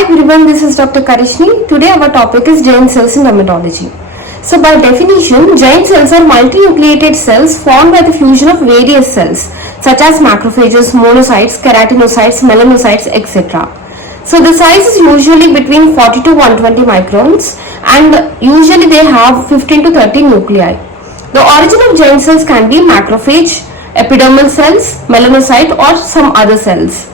Hi everyone, this is Dr. Karishni. Today our topic is giant cells in dermatology. So by definition, giant cells are multinucleated cells formed by the fusion of various cells such as macrophages, monocytes, keratinocytes, melanocytes, etc. So the size is usually between 40 to 120 microns and usually they have 15 to 30 nuclei. The origin of giant cells can be macrophage, epidermal cells, melanocyte or some other cells.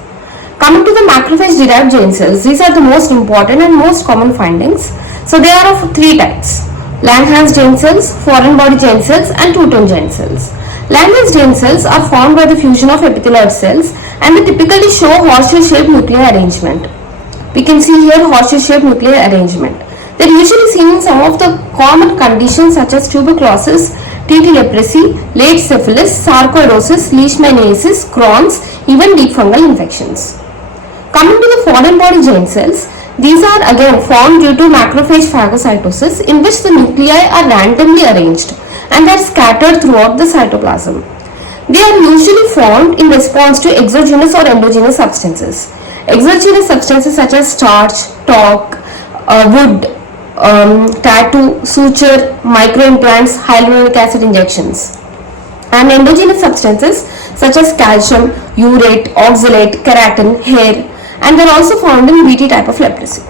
Coming to the macrophage derived giant cells, these are the most important and most common findings. So they are of three types: Langhans giant cells, foreign body giant cells and two-tone giant cells. Langhans giant cells are formed by the fusion of epithelioid cells and they typically show horseshoe-shaped nuclear arrangement. We can see here horseshoe-shaped nuclear arrangement. They are usually seen in some of the common conditions such as tuberculosis, TT leprosy, late syphilis, sarcoidosis, leishmaniasis, Crohn's, even deep fungal infections. Coming to the foreign body giant cells, these are again formed due to macrophage phagocytosis in which the nuclei are randomly arranged and are scattered throughout the cytoplasm. They are usually formed in response to exogenous or endogenous substances. Exogenous substances such as starch, talc, wood, tattoo, suture, microimplants, hyaluronic acid injections. And endogenous substances such as calcium, urate, oxalate, keratin, hair, and they are also found in BT type of leprosy.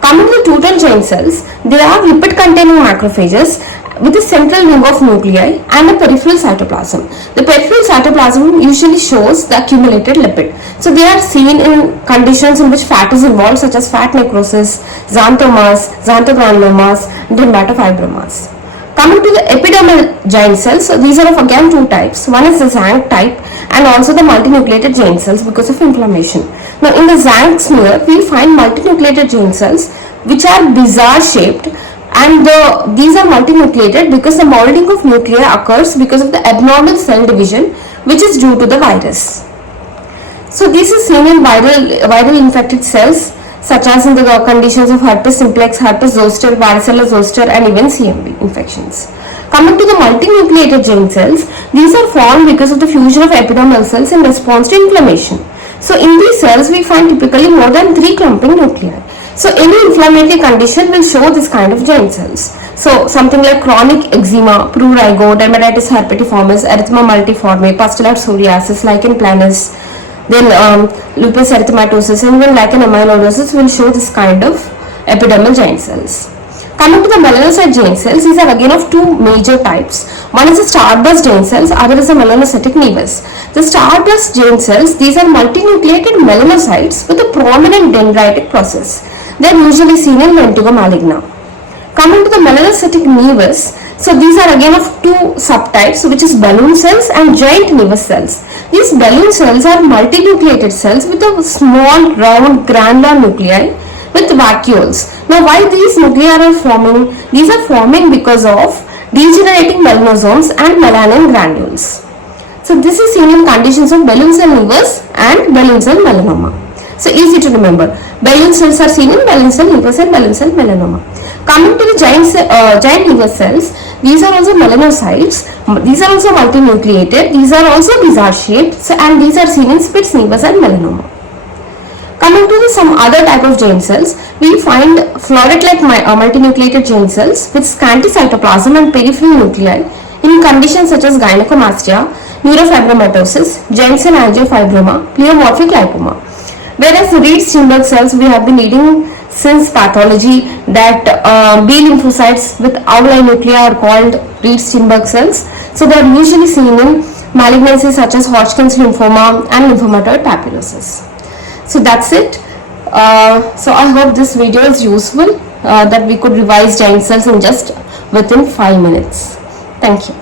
Coming to the two-tone giant cells, they are lipid-containing macrophages with a central ring of nuclei and a peripheral cytoplasm. The peripheral cytoplasm usually shows the accumulated lipid. So they are seen in conditions in which fat is involved such as fat necrosis, xanthomas, xanthogranulomas, dermatofibromas. Coming to the epidermal giant cells, so these are of again two types. One is the Zank type and also the multinucleated giant cells because of inflammation. Now in the Zank smear, we find multinucleated giant cells which are bizarre shaped and these are multinucleated because the molding of nuclei occurs because of the abnormal cell division which is due to the virus. So this is seen in viral infected cells such as in the conditions of herpes simplex, herpes zoster, varicella zoster and even CMV infections. Coming to the multinucleated giant cells, these are formed because of the fusion of epidermal cells in response to inflammation. So in these cells we find typically more than 3 clumping nuclei. So any inflammatory condition will show this kind of giant cells. So something like chronic eczema, prurigo, dermatitis herpetiformis, erythema multiforme, pustular psoriasis, lichen planus, then lupus erythematosus and even lichen amyloidosis will show this kind of epidermal giant cells. Coming to the melanocyte giant cells, these are again of two major types. One is the starburst giant cells, other is the melanocytic nevus. The starburst giant cells, these are multinucleated melanocytes with a prominent dendritic process. They are usually seen in Lentigo maligna. Coming to the melanocytic nevus, so these are again of two subtypes which is balloon cells and giant nevus cells. These balloon cells are multinucleated cells with a small round granular nuclei with vacuoles. Now why these nuclei are forming? These are forming because of degenerating melanosomes and melanin granules. So this is seen in conditions of balloon cell nevus and balloon cell melanoma. So easy to remember. Balloon cells are seen in balloon cell nevus and balloon cell melanoma. Coming to the giant nevus cells, these are also melanocytes. These are also multinucleated. These are also bizarre shaped and these are seen in Spitz nevus and melanoma. Coming to some other type of giant cells, we find floret-like multinucleated giant cells with scanty cytoplasm and peripheral nuclei in conditions such as gynecomastia, neurofibromatosis, giant cell angiofibroma, pleomorphic lipoma. Whereas the Reed-Steinberg cells, we have been reading since pathology that B lymphocytes with owl-eye nuclei are called Reed-Steinberg cells. So they are usually seen in malignancies such as Hodgkin's lymphoma and lymphomatoid papulosis. So that's it. So I hope this video is useful that we could revise giant cells in just within 5 minutes. Thank you.